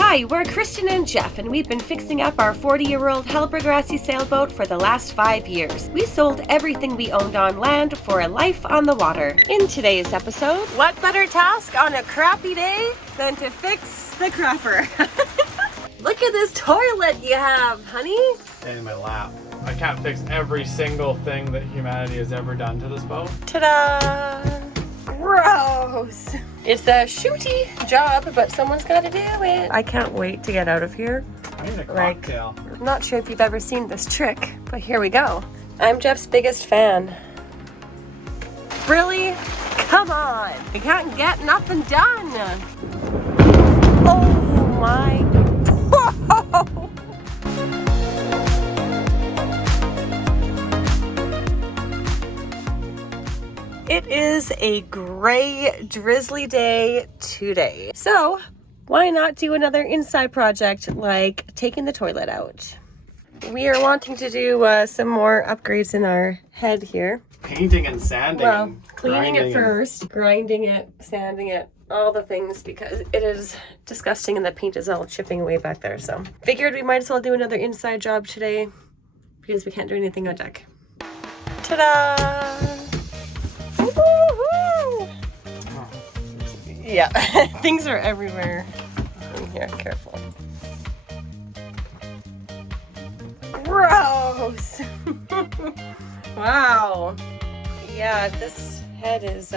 Hi, we're Kristen and Jeff, and we've been fixing up our 40-year-old Hallberg Rassy sailboat for the last 5 years. We sold everything we owned on land for a life on the water. In today's episode, what better task on a crappy day than to fix the crapper? Look at this toilet you have, honey. In my lap. I can't fix every single thing that humanity has ever done to this boat. Ta-da! Gross! It's a shooty job, but someone's got to do it. I can't wait to get out of here. I need a cocktail. I'm not sure if you've ever seen this trick, but here we go. I'm Jeff's biggest fan. Really? Come on! I can't get nothing done! Oh my... Whoa! It is a gray, drizzly day today. So why not do another inside project like taking the toilet out? We are wanting to do some more upgrades in our head here. Painting and sanding. Well, cleaning it first, grinding it, sanding it, all the things, because it is disgusting and the paint is all chipping away back there. So figured we might as well do another inside job today because we can't do anything on deck. Ta-da! Woo-hoo! Yeah, things are everywhere in here. Careful. Gross! Wow. Yeah, this head is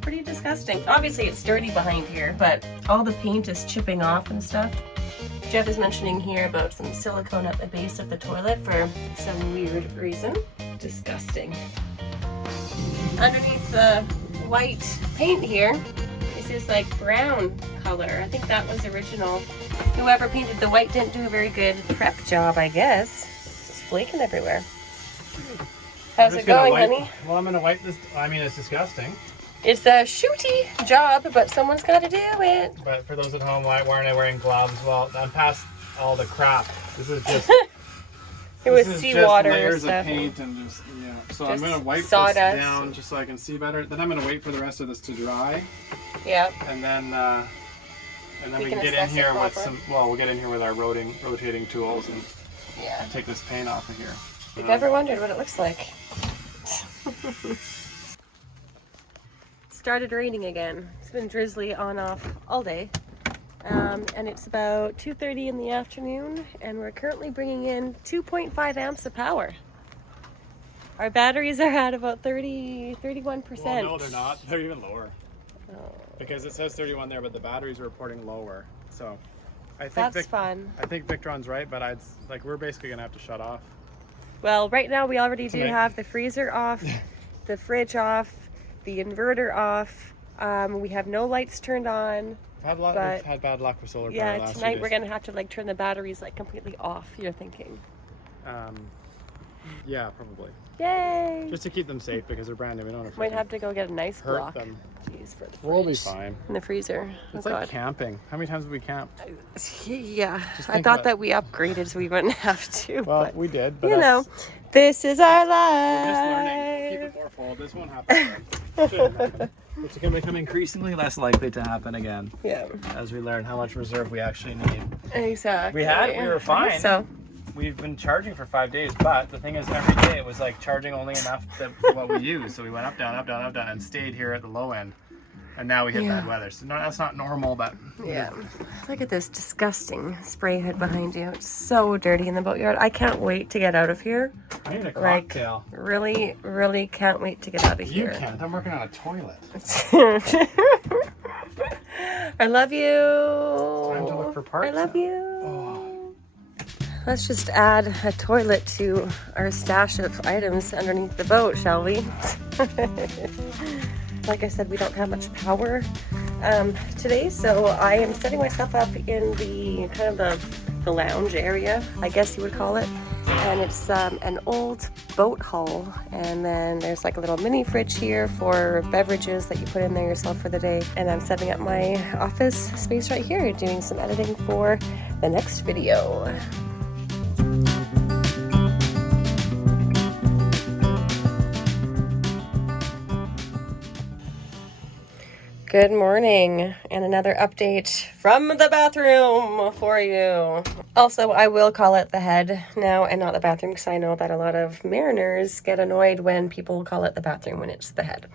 pretty disgusting. Obviously, it's dirty behind here, but all the paint is chipping off and stuff. Jeff is mentioning here about some silicone at the base of the toilet for some weird reason. Disgusting. Underneath the white paint here, this is like brown color. I think that was original. Whoever painted the white didn't do a very good prep job, I guess. It's just flaking everywhere. How's it going, honey? Well, I'm gonna wipe this. I mean, it's disgusting. It's a shooty job, but someone's got to do it. But for those at home, why aren't I wearing gloves? Well, I'm past all the crap. This is just... It was seawater layers stuff. Of paint and just, yeah. So Just I'm gonna wipe sawdust. this down just so I can see better. Then I'm gonna wait for the rest of this to dry. Yeah. And then we can get in assess it here with proper. some. Well, we'll get in here with our rotating tools and Yeah. take this paint off of here. If you've ever wondered what it looks like. Started raining again. It's been drizzly on off all day. And it's about 2:30 in the afternoon, and we're currently bringing in 2.5 amps of power. Our batteries are at about 31%. Well, no, they're not. They're even lower. Oh, Because it says 31 there, but the batteries are reporting lower. So I think that's fun. I think Victron's right, but we're basically gonna have to shut off. Well, right now we already do Tonight. have the freezer off, the fridge off, the inverter off. We have no lights turned on. We've had bad luck with solar power Yeah, last few tonight days. we're gonna have to like turn the batteries like completely off. You're thinking? Yeah, probably. Yay! Just to keep them safe because they're brand new. We don't want to Might have to go get a nice hurt block. them. Jeez, for the fridge. We'll be fine. In the freezer. It's Oh like God. camping. How many times have we camped? Yeah, Just I think thought about- that we upgraded so we wouldn't have to. Well, but we did, but you know, this is our we're just learning. Keep life. it more full. This won't happen. Shouldn't happen. It's going to become increasingly less likely to happen again Yeah, as we learn how much reserve we actually need. exactly. We were fine. So We've been charging for 5 days, but the thing is, every day it was like charging only enough for what we use. So we went up, down, up, down, up, down, and stayed here at the low end. And now we hit bad weather. So no, that's not normal, but yeah, look at this disgusting spray head behind you. It's so dirty in the boatyard. I can't wait to get out of here. I need a Like, cocktail. really, really can't wait to get out of You here. can't. I'm working on a toilet. I love you. Time to look for parts I love now. you. Oh. Let's just add a toilet to our stash of items underneath the boat, shall we? Like I said, we don't have much power today, so I am setting myself up in the kind of the lounge area, I guess you would call it. And it's an old boat hull, and then there's like a little mini fridge here for beverages that you put in there yourself for the day. And I'm setting up my office space right here, doing some editing for the next video. Good morning, and another update from the bathroom for you. Also, I will call it the head now and not the bathroom, because I know that a lot of mariners get annoyed when people call it the bathroom when it's the head.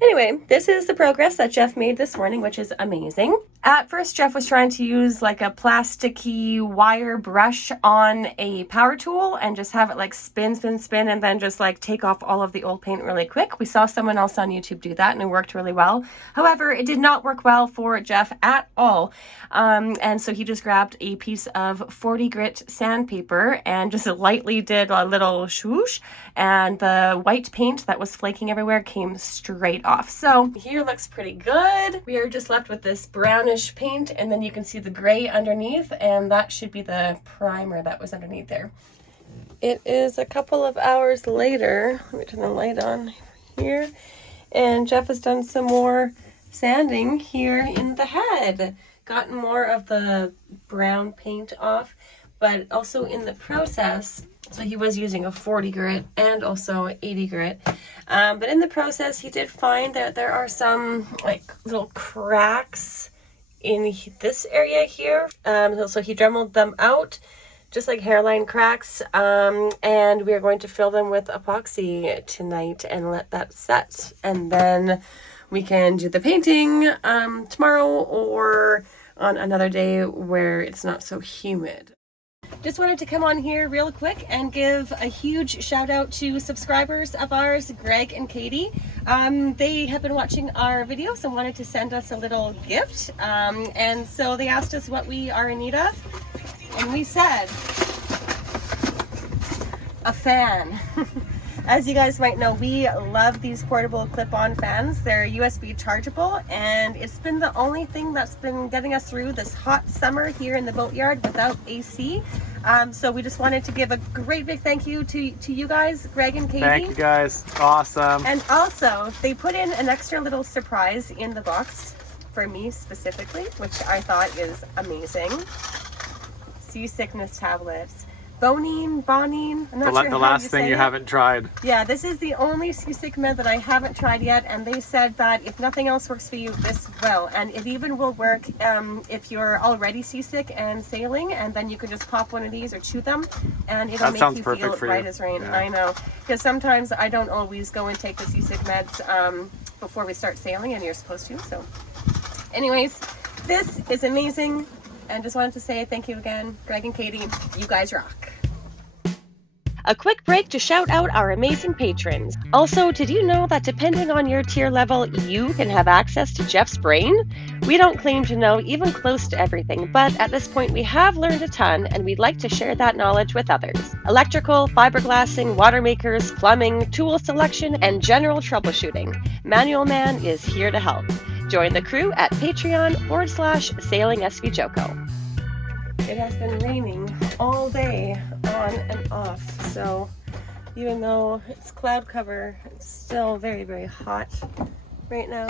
Anyway, this is the progress that Jeff made this morning, which is amazing. At first, Jeff was trying to use like a plasticky wire brush on a power tool and just have it like spin, spin, spin, and then just like take off all of the old paint really quick. We saw someone else on YouTube do that and it worked really well. However, it did not work well for Jeff at all. And so he just grabbed a piece of 40 grit sandpaper and just lightly did a little swoosh, and the white paint that was flaking everywhere came straight off. So here looks pretty good. We are just left with this brownish paint, and then you can see the gray underneath, and that should be the primer that was underneath there. It is a couple of hours later. Let me turn the light on here. And Jeff has done some more sanding here in the head. Gotten more of the brown paint off, but also in the process, so he was using a 40 grit and also 80 grit. But in the process, he did find that there are some like little cracks in this area here. So he dremeled them out, just like hairline cracks. And we are going to fill them with epoxy tonight and let that set. And then we can do the painting tomorrow or on another day where it's not so humid. Just wanted to come on here real quick and give a huge shout out to subscribers of ours, Greg and Katie. They have been watching our videos and wanted to send us a little gift. And so they asked us what we are in need of. And we said, a fan. As you guys might know, we love these portable clip-on fans. They're USB chargeable, and it's been the only thing that's been getting us through this hot summer here in the boatyard without AC. So we just wanted to give a great big thank you to you guys, Greg and Katie. Thank you guys, awesome. And also, they put in an extra little surprise in the box for me specifically, which I thought is amazing. Seasickness tablets. Bonine, I'm not sure the last thing you haven't tried. Yeah, this is the only seasick med that I haven't tried yet, and they said that if nothing else works for you, this will. And it even will work if you're already seasick and sailing, and then you can just pop one of these or chew them, and it'll make you feel right as rain. Yeah. I know, because sometimes I don't always go and take the seasick meds before we start sailing, and you're supposed to. So anyways, this is amazing. And just wanted to say thank you again, Greg and Katie. You guys rock. A quick break to shout out our amazing patrons. Also, did you know that depending on your tier level, you can have access to Jeff's brain? We don't claim to know even close to everything, but at this point we have learned a ton, and we'd like to share that knowledge with others. Electrical, fiberglassing, water makers, plumbing, tool selection, and general troubleshooting. Manual Man is here to help. Join the crew at Patreon.com/SailingSVJoco. It has been raining all day, on and off, so even though it's cloud cover, it's still very, very hot right now.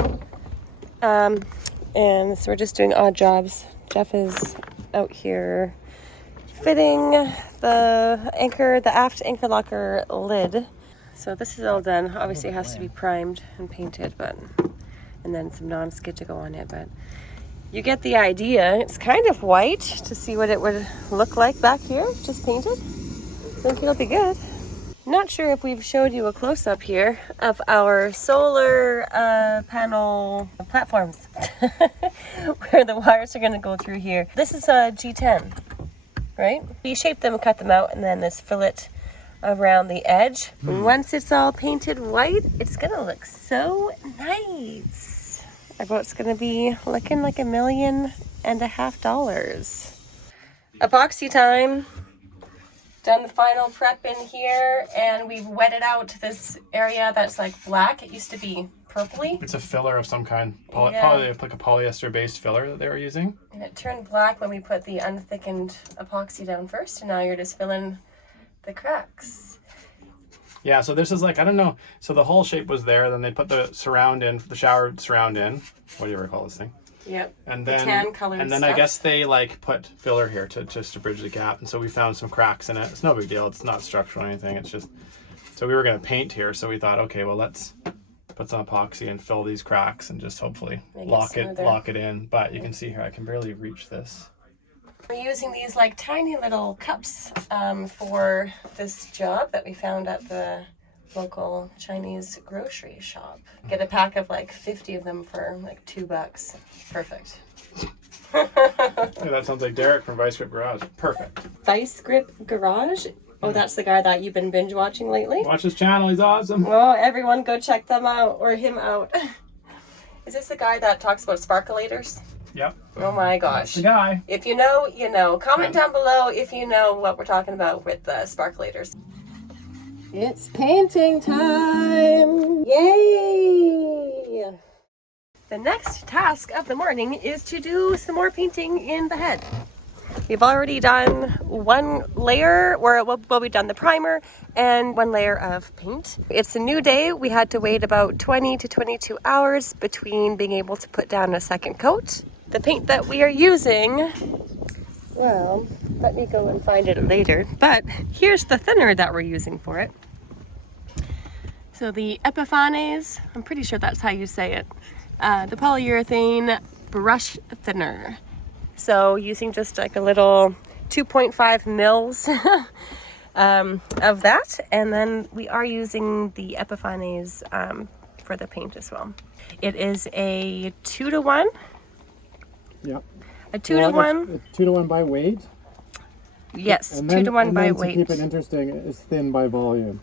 And so we're just doing odd jobs. Jeff is out here fitting the aft anchor locker lid. So this is all done. Obviously it has to be primed and painted, and then some non-skid to go on it, but you get the idea. It's kind of white to see what it would look like back here, just painted. I think it'll be good. Not sure if we've showed you a close-up here of our solar panel platforms where the wires are going to go through here. This is a G10, right? We shaped them, cut them out, and then this fillet around the edge. And once it's all painted white, it's gonna look so nice. Our boat's gonna be looking like $1.5 million. Epoxy time. Done the final prep in here, and we've wetted out this area that's like black. It used to be purpley. It's a filler of some kind. Probably like a polyester-based filler that they were using. And it turned black when we put the unthickened epoxy down first, and now you're just filling the cracks. Yeah, so this is like, I don't know. So the whole shape was there, then they put the surround in, the shower surround in. What do you ever call this thing? Yep. And then, the tan colored and then stuff. I guess they like put filler here just to bridge the gap. And so we found some cracks in it. It's no big deal. It's not structural or anything. It's just, so we were going to paint here. So we thought, okay, well, let's put some epoxy and fill these cracks and just hopefully Make lock it smoother. lock it in. But you can see here, I can barely reach this. We're using these like tiny little cups for this job that we found at the local Chinese grocery shop. Get a pack of like 50 of them for like $2. Perfect. Hey, that sounds like Derek from Vice Grip Garage. Perfect. Vice Grip Garage? Oh, that's the guy that you've been binge watching lately? Watch his channel, he's awesome. Oh, everyone go check them out, or him out. Is this the guy that talks about sparkulators? Yep. Oh my gosh. That's the guy. If you know, you know. Comment down below if you know what we're talking about with the sparkulators. It's painting time! Yay! The next task of the morning is to do some more painting in the head. We've already done one layer, or well, we've done the primer and one layer of paint. It's a new day. We had to wait about 20 to 22 hours between being able to put down a second coat. The paint that we are using, well, let me go and find it later, but here's the thinner that we're using for it. So the Epifanes, I'm pretty sure that's how you say it, the polyurethane brush thinner. So using just like a little 2.5 mils of that, and then we are using the Epifanes for the paint as well. It is a 2-to-1. Yep. A 2-to-1. 2-to-1 by weight. Yes, And then, 2-to-1 and by then weight. To keep it interesting, it's thin by volume.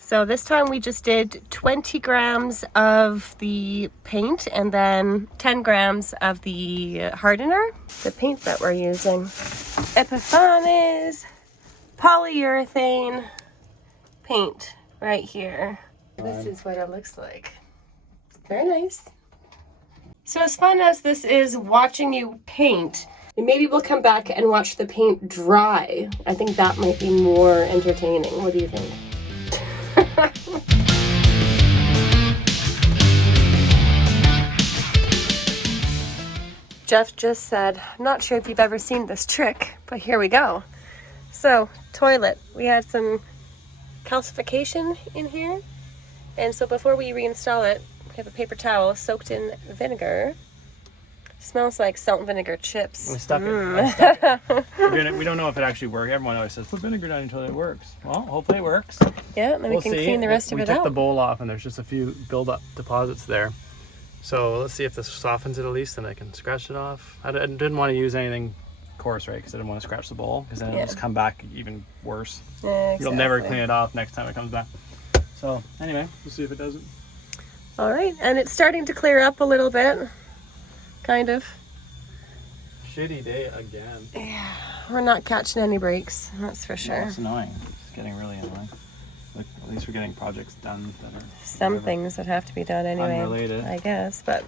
So this time we just did 20 grams of the paint and then 10 grams of the hardener. The paint that we're using, Epifanes polyurethane paint right here. This is what it looks like. Very nice. So as fun as this is watching you paint, maybe we'll come back and watch the paint dry. I think that might be more entertaining. What do you think? Jeff just said, I'm not sure if you've ever seen this trick, but here we go. So, toilet. We had some calcification in here. And so before we reinstall it, we have a paper towel soaked in vinegar. Smells like salt and vinegar chips. We stuck it. I stuck it. We don't know if it actually works. Everyone always says, put vinegar down until it works. Well, hopefully it works. Yeah, and then we can see. clean the rest of it We took out. the bowl off and there's just a few build-up deposits there. So let's see if this softens it at least, and I can scratch it off. I didn't want to use anything coarse, right? Because I didn't want to scratch the bowl, because then it'll just come back even worse. Yeah, exactly. You'll never clean it off next time it comes back. So anyway, we'll see if it does it. All right, and it's starting to clear up a little bit, kind of. Shitty day again. Yeah, we're not catching any breaks, that's for sure. It's annoying. It's getting really annoying. Like, at least we're getting projects done that are Some whatever, things that have to be done anyway, unrelated. I guess, but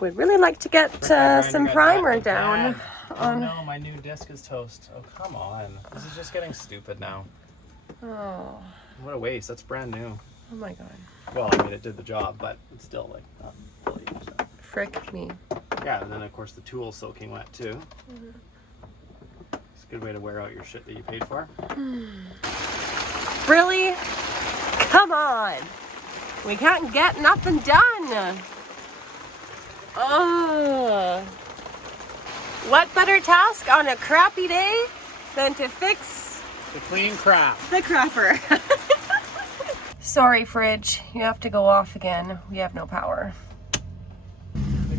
we'd really like to get My some grinder got primer that down. bad. Oh no, my new disc is toast. Oh, come on. This is just getting stupid now. Oh, What a waste. That's brand new. oh my god. Well, I mean, it did the job, but it's still like not fully used up. Frick me. Yeah, and then of course the tool's soaking wet too. It's a good way to wear out your shit that you paid for. Really? Come on. We can't get nothing done. Oh. What better task on a crappy day than to fix The clean crap. the crapper? Sorry, fridge. You have to go off again. We have no power.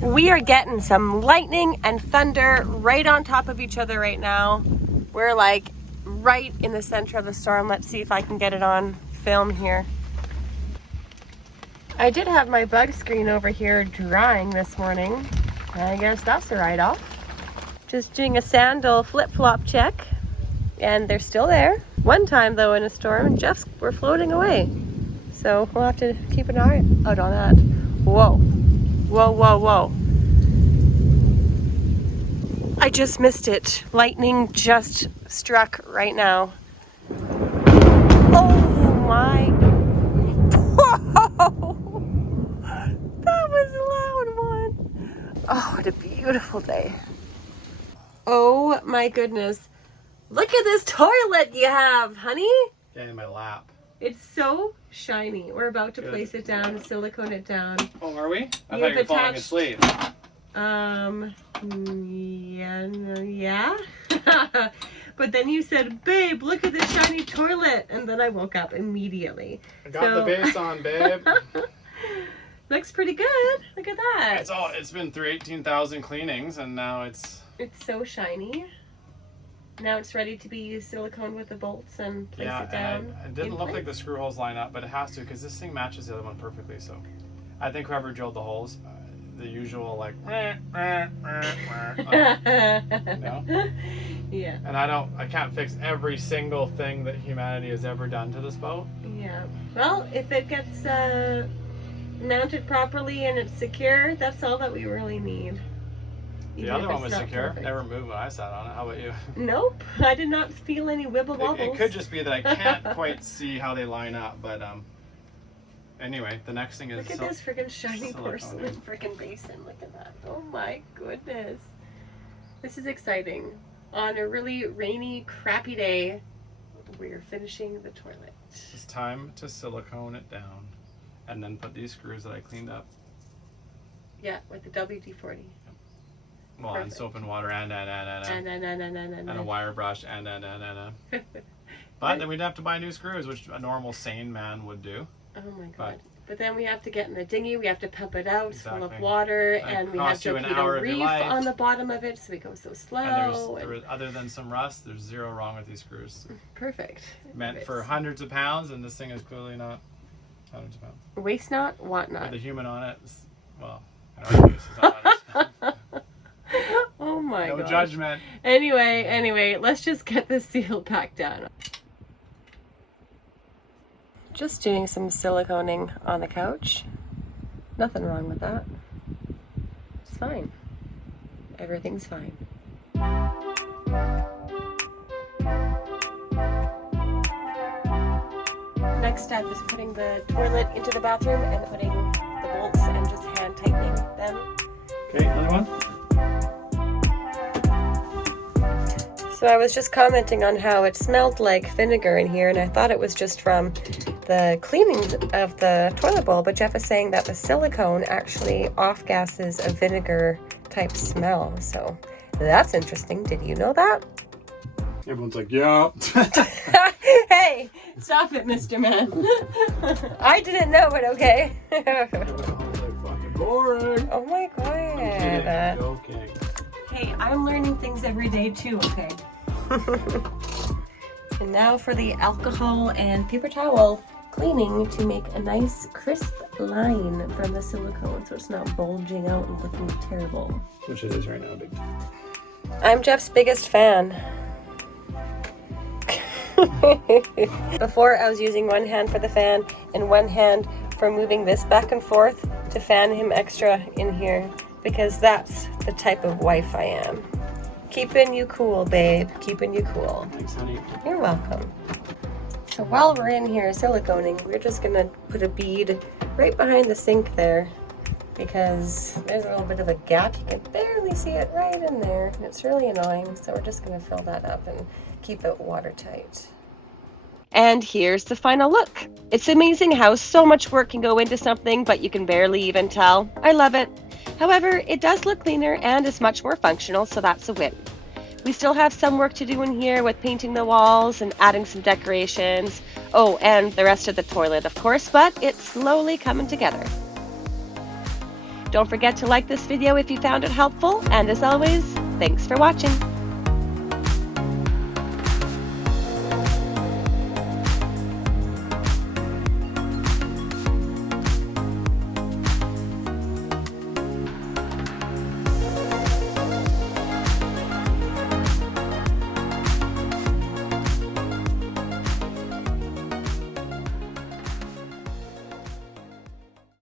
We are getting some lightning and thunder right on top of each other right now. We're like right in the center of the storm. Let's see if I can get it on film here. I did have my bug screen over here drying this morning. I guess that's a write-off. Just doing a sandal flip-flop check, and they're still there. One time though in a storm, Jeff's were floating away. So we'll have to keep an eye out on that. Whoa. Whoa, whoa, whoa. I just missed it. Lightning just struck right now. Oh my. Whoa! That was a loud one. Oh, what a beautiful day. Oh my goodness. Look at this toilet you have, honey. Yeah, in my lap. It's so shiny. We're about to place it down, silicone it down. Oh, are we? I You've thought you were falling attached- asleep. Yeah. But then you said, babe, look at the shiny toilet. And then I woke up immediately. I got the base on, babe. Looks pretty good. Look at that. It's been through 18,000 cleanings, and now it's so shiny. Now it's ready to be silicone with the bolts and place it down. And it didn't look like the screw holes line up, but it has to because this thing matches the other one perfectly. So I think whoever drilled the holes, the usual like, you know? Yeah. And I can't fix every single thing that humanity has ever done to this boat. Yeah. Well, if it gets mounted properly and it's secure, that's all that we really need. The other one was secure. Never moved when I sat on it. How about you? Nope. I did not feel any wibble wobbles. It could just be that I can't quite see how they line up, but anyway, the next thing is look at this freaking shiny silicone. porcelain freaking basin. Look at that. Oh my goodness. This is exciting. On a really rainy, crappy day, we're finishing the toilet. It's time to silicone it down and then put these screws that I cleaned up. Yeah, with the WD-40. Well, and soap and water and a wire brush and But then we'd have to buy new screws, which a normal sane man would do. Oh my god. But then we have to get in the dinghy, we have to pump it out, Exactly. it's full of water, and we have cost you to an put hour a of your reef life. on the bottom of it, so we go so slow. And other than some rust, there's zero wrong with these screws. Perfect. Meant for hundreds of pounds, and this thing is clearly not hundreds of pounds. Waste not, want not. With the human on it, well, in our case, it's not hundreds of pounds. Oh my god. No judgment. Anyway, let's just get this seal back down. Just doing some siliconing on the couch. Nothing wrong with that. It's fine. Everything's fine. Next step is putting the toilet into the bathroom and putting the bolts and just hand tightening them. Okay, another one? So I was just commenting on how it smelled like vinegar in here, and I thought it was just from the cleaning of the toilet bowl, but Jeff is saying that the silicone actually off-gasses a vinegar type smell. So that's interesting. Did you know that? Everyone's like, yeah. Hey, stop it, Mr. Man. I didn't know it, okay? Boring. Oh my god. Okay. Hey, I'm learning things every day too, okay? And now for the alcohol and paper towel cleaning to make a nice crisp line from the silicone so it's not bulging out and looking terrible. Which it is right now, big time. I'm Jeff's biggest fan. Before I was using one hand for the fan and one hand for moving this back and forth to fan him extra in here, because that's the type of wife I am. Keeping you cool, babe. Keeping you cool. Thanks, honey. You're welcome. So while we're in here siliconing, we're just gonna put a bead right behind the sink there, because there's a little bit of a gap. You can barely see it right in there, and it's really annoying. So we're just gonna fill that up and keep it watertight. And here's the final look. It's amazing how so much work can go into something, but you can barely even tell. I love it. However, it does look cleaner and is much more functional, so that's a win. We still have some work to do in here with painting the walls and adding some decorations. Oh, and the rest of the toilet, of course, but it's slowly coming together. Don't forget to like this video if you found it helpful, and as always, thanks for watching.